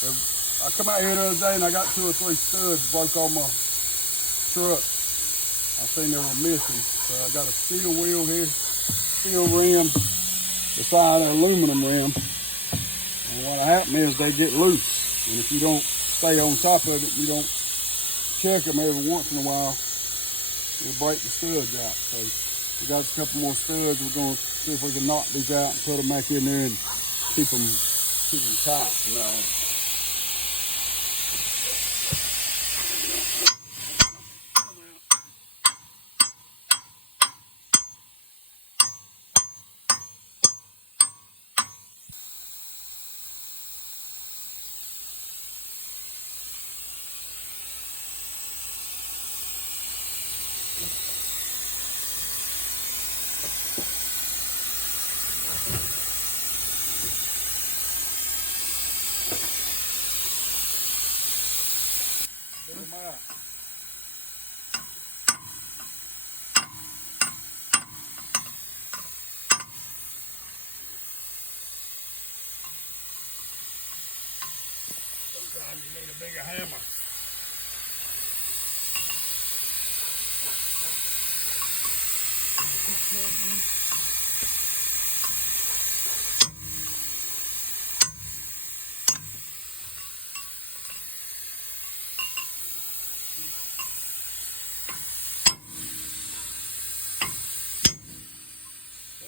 So I come out here the other day and I got 2 or 3 studs broke on my truck. I seen they were missing. So I got a steel wheel here, steel rim, beside an aluminum rim. And what happens is they get loose. And if you don't stay on top of it, you don't check them every once in a while, it'll break the studs out. So we got a couple more studs. We're gonna see if we can knock these out and put them back in there and keep them tight. You know. Sometimes you need a bigger hammer.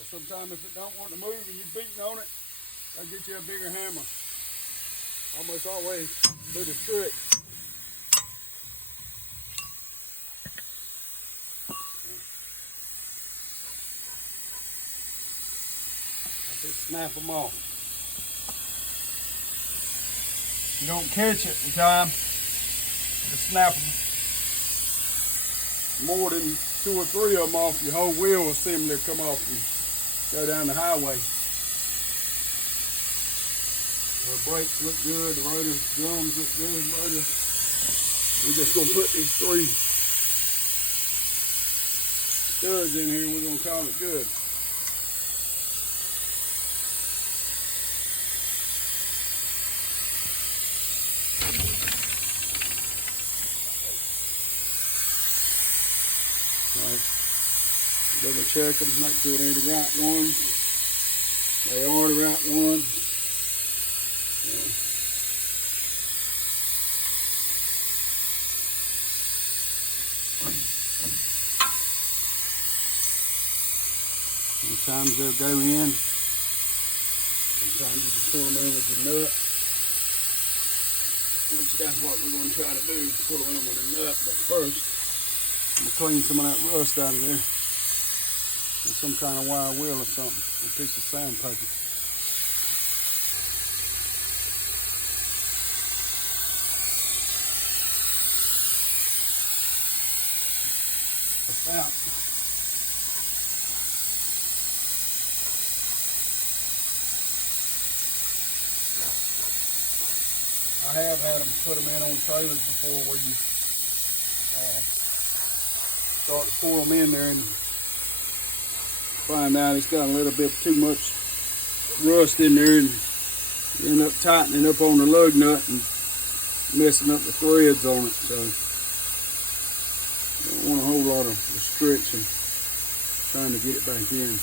Sometimes if it don't want to move and you're beating on it, I'll get you a bigger hammer. Almost always do the trick. I just snap them off. You don't catch it in time, just snap them. More than 2 or 3 of them off, your whole wheel assembly will come off and go down the highway. The brakes look good, the rotor drums look good, rotor. We're just gonna put these 3 studs in here and we're gonna call it good. Double check them, make sure they're the right ones. They are the right ones. Sometimes they'll go in. Sometimes you can pull them in with the nut. Which that's what we're going to try to do, is pull them in with a nut. But first, I'm going to clean some of that rust out of there. With some kind of wire wheel or something. A piece of sandpaper. Out. I have had them put them in on trailers before where you start to pour them in there and find out it's got a little bit too much rust in there and you end up tightening up on the lug nut and messing up the threads on it. So don't want a whole lot of restriction trying to get it back in.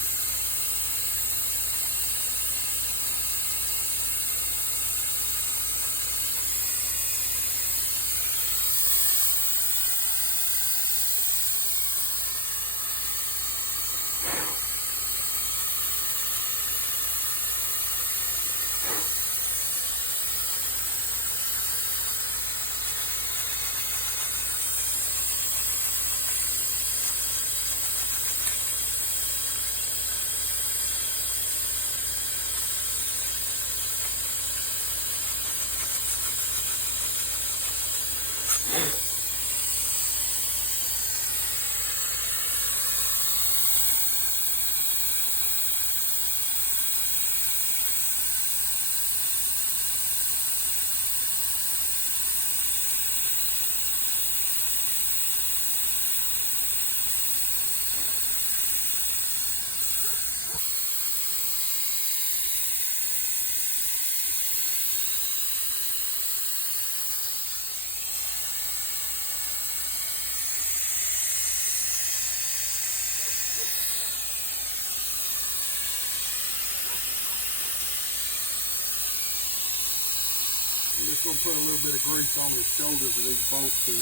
just gonna put a little bit of grease on the shoulders of these bolts here,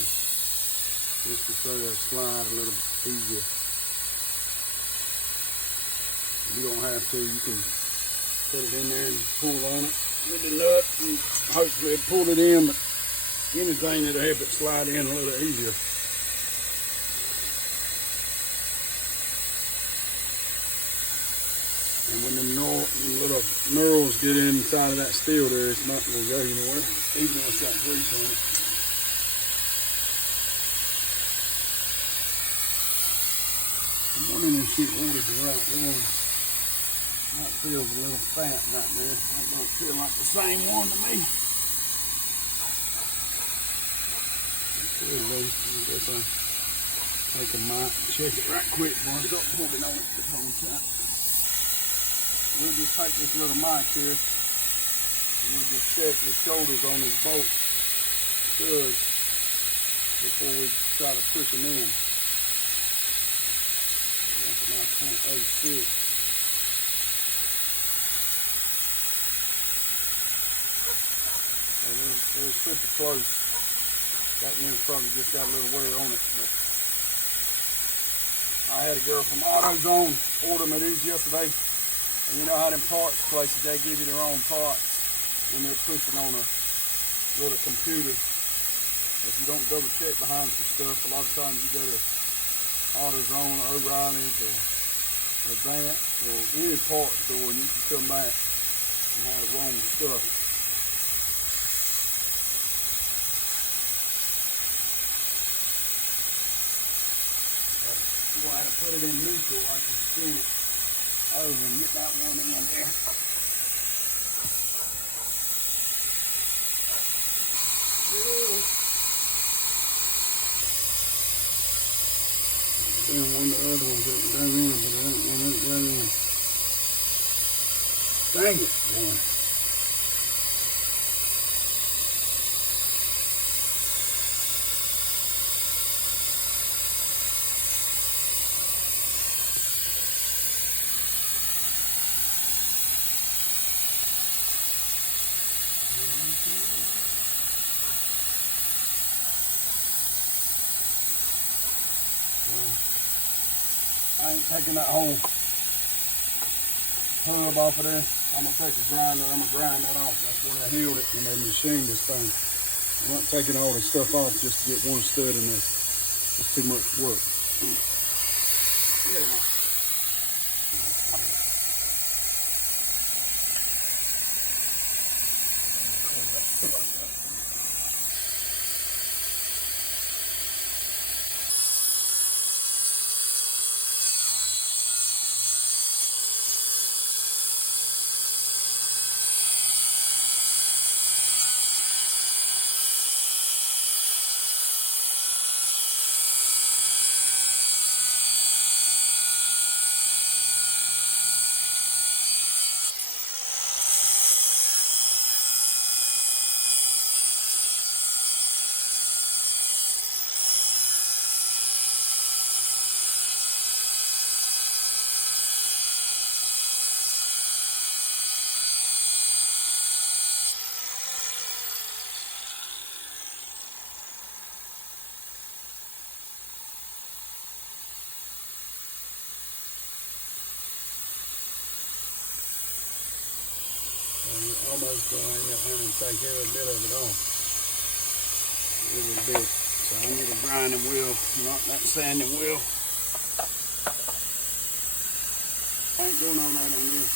just to so they'll slide a little easier. You don't have to, you can put it in there and pull on it with the nut and hopefully pull it in, but anything that'll help it slide in a little easier. And when the little knurls get inside of that steel there, it's not going to go anywhere, even though it's got grease on it. I'm wondering if she ordered the right one. That feels a little fat right there. That don't feel like the same one to me. It could be. I guess I'll take a mic and check it right quick before I start pulling on it the whole time. We'll just take this little mic here and we'll just check the shoulders on these bolts good before we try to push them in. That's about 0.06. So they're super close. That one's probably just got a little wear on it. But I had a girl from AutoZone order me these yesterday. And you know how them parts places, they give you their own parts when they're pushing on a little computer. If you don't double check behind some stuff, a lot of times you go to AutoZone or O'Reilly's or Advance or any parts store and you can come back and have the wrong stuff. I'm going to have to put it in neutral. I can spin it over and get that one in there. One of the other ones didn't go in, but I don't want it to go in. Dang it, boy. I ain't taking that whole hub off of there. I'm going to take a grinder, I'm going to grind that off. That's where I healed it when they machined this thing. I'm not taking all this stuff off just to get one stud in there. That's too much work. Yeah. Almost end up having to take every bit of it off. Every bit. So I need a grinding wheel, not that sanding wheel. I ain't doing all that on this.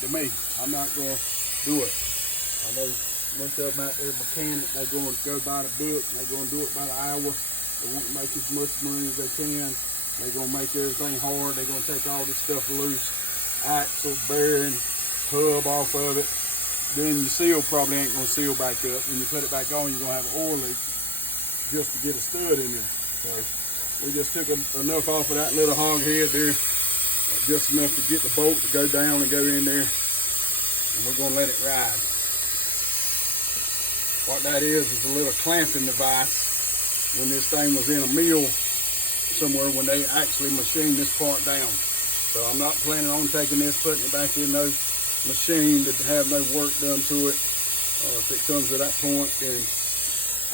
to me. I'm not going to do it. I know most of them out there, mechanics, they're going to go by the book. They're going to do it by the hour. They want to make as much money as they can. They're going to make everything hard. They're going to take all this stuff loose. Axle, bearing, hub off of it. Then the seal probably ain't going to seal back up. When you put it back on, you're going to have an oil leak just to get a stud in there. So we just took enough off of that little hog head there, just enough to get the bolt to go down and go in there. And we're going to let it ride. What that is a little clamping device when this thing was in a mill somewhere when they actually machined this part down. So I'm not planning on taking this, putting it back in no machine to have no work done to it. If it comes to that point, then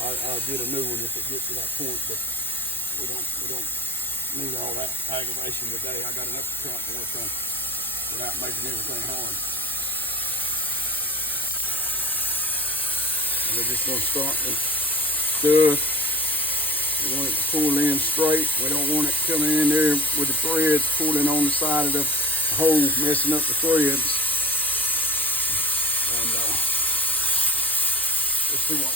I'll get a new one if it gets to that point. But we don't need all that aggravation today. I got enough to cut to work on without making everything hard. And we're just going to start the stud. We want it to pull in straight. We don't want it coming in there with the threads pulling on the side of the hole, messing up the threads. And let's see what we got.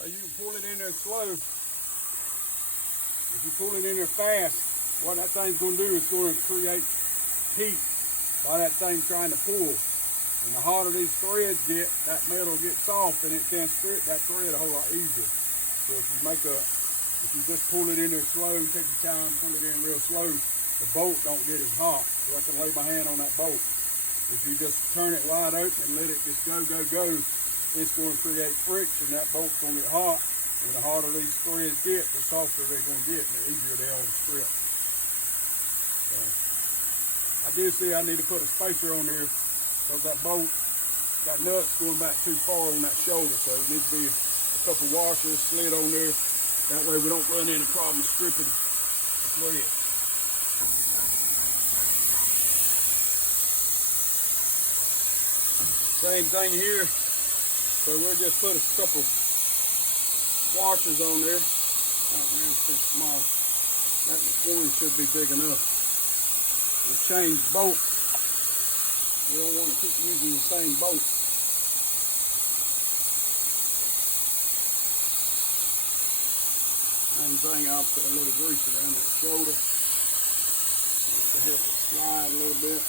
You can pull it in there slow. If you pull it in there fast, what that thing's going to do is going to create heat by that thing trying to pull. And the hotter these threads get, that metal gets soft and it can strip that thread a whole lot easier. So if you just pull it in there slow, take your time, pull it in real slow, the bolt don't get as hot. So I can lay my hand on that bolt. If you just turn it wide open and let it just go, it's going to create friction. That bolt's going to get hot, and the hotter these threads get, the softer they're going to get, and the easier they are to strip. So, I do see I need to put a spacer on there because that bolt got nuts going back too far on that shoulder, so it needs to be a couple washers slid on there. That way we don't run into problems stripping the thread. Same thing here. So we'll just put a couple washers on there. That one's too small. That one should be big enough. We'll change bolt. We don't want to keep using the same bolt. Same thing, I'll put a little grease around the shoulder just to help it slide a little bit.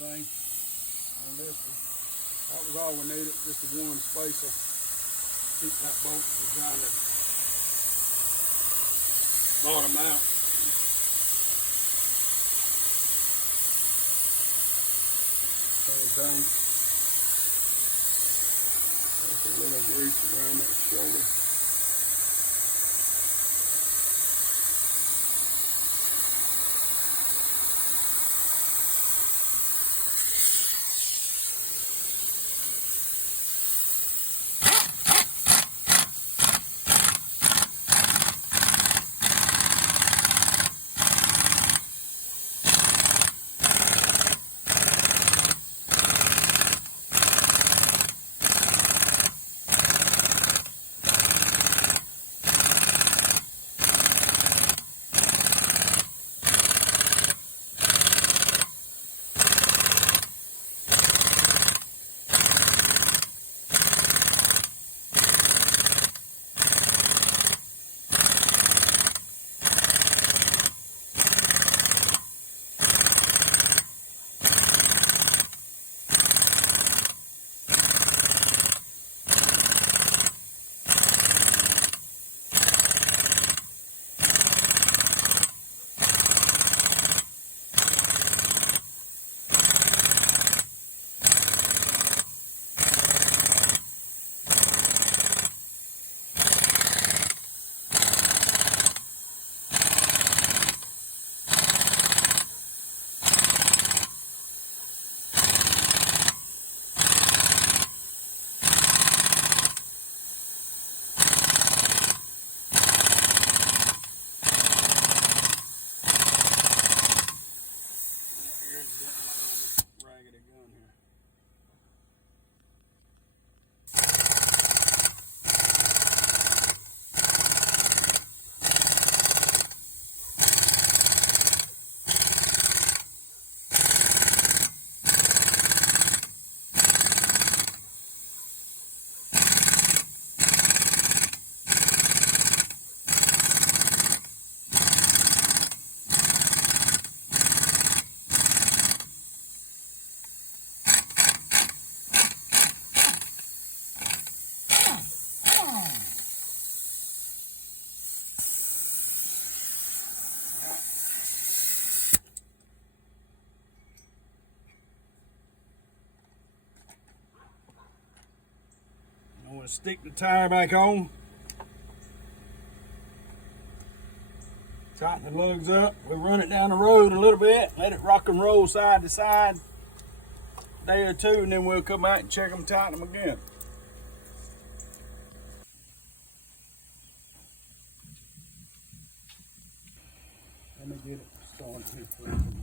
thing on this one. That was all we needed, just the one spacer. Keep that bolt from trying to bottom out. Same thing. There's a little grease around that shoulder. I'm going to stick the tire back on. Tighten the lugs up. We'll run it down the road a little bit, let it rock and roll side to side a day or two, and then we'll come back and check them, tighten them again. Let me get it started here for you.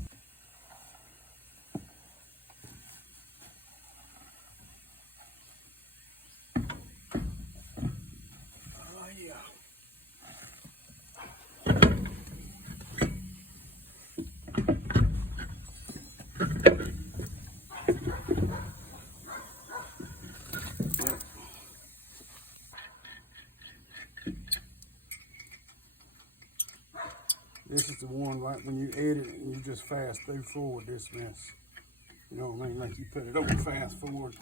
This is the one like when you edit it and you just fast through forward this mess. You know what I mean? Like you put it over fast forward.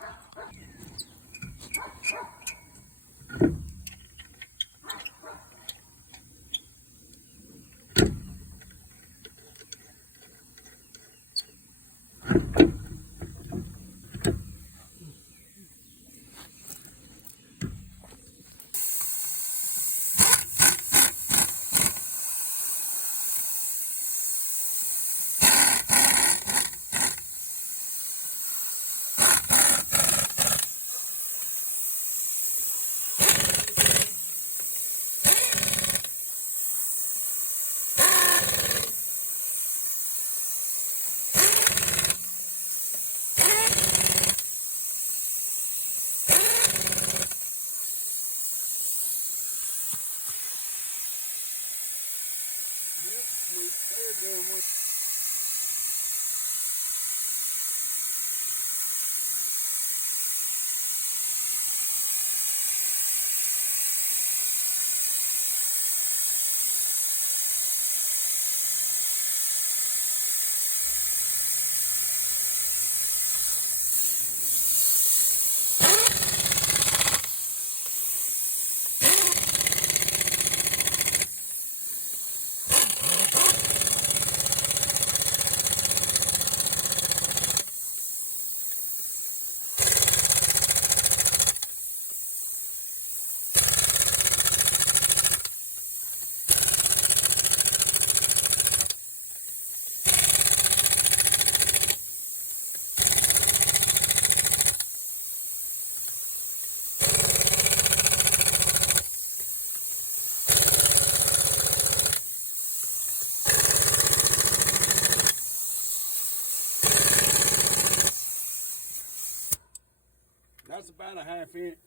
That's about a 1/2 inch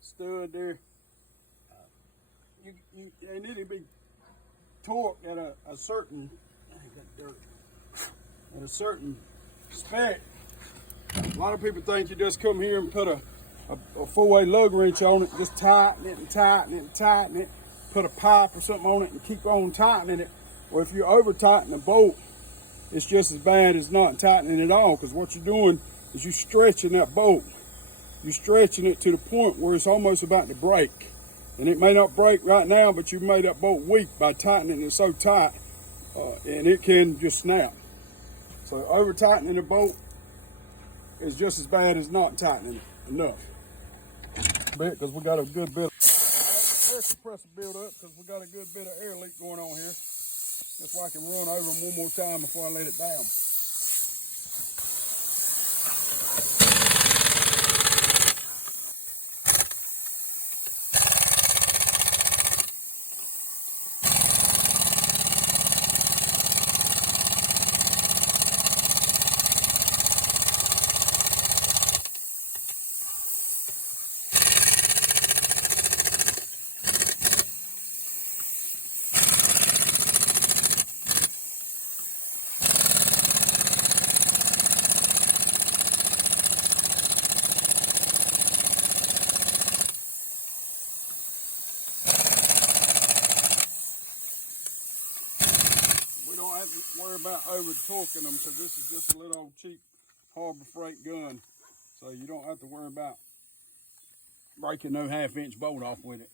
stud there. They need to be torqued at a certain, at a certain spec. A lot of people think you just come here and put a 4-way lug wrench on it, just tighten it and tighten it and tighten it, put a pipe or something on it and keep on tightening it. Or if you over tighten the bolt, it's just as bad as not tightening it all, because what you're doing is you're stretching that bolt. You're stretching it to the point where it's almost about to break. And it may not break right now, but you've made that bolt weak by tightening it so tight, and it can just snap. So over tightening the bolt is just as bad as not tightening it enough. Because we got a good bit of air compressor build up, because we got a good bit of air leak going on here. That's why I can run over them one more time before I let it down. Worry about over torquing them, because this is just a little old cheap Harbor Freight gun, so you don't have to worry about breaking no 1/2 inch bolt off with it.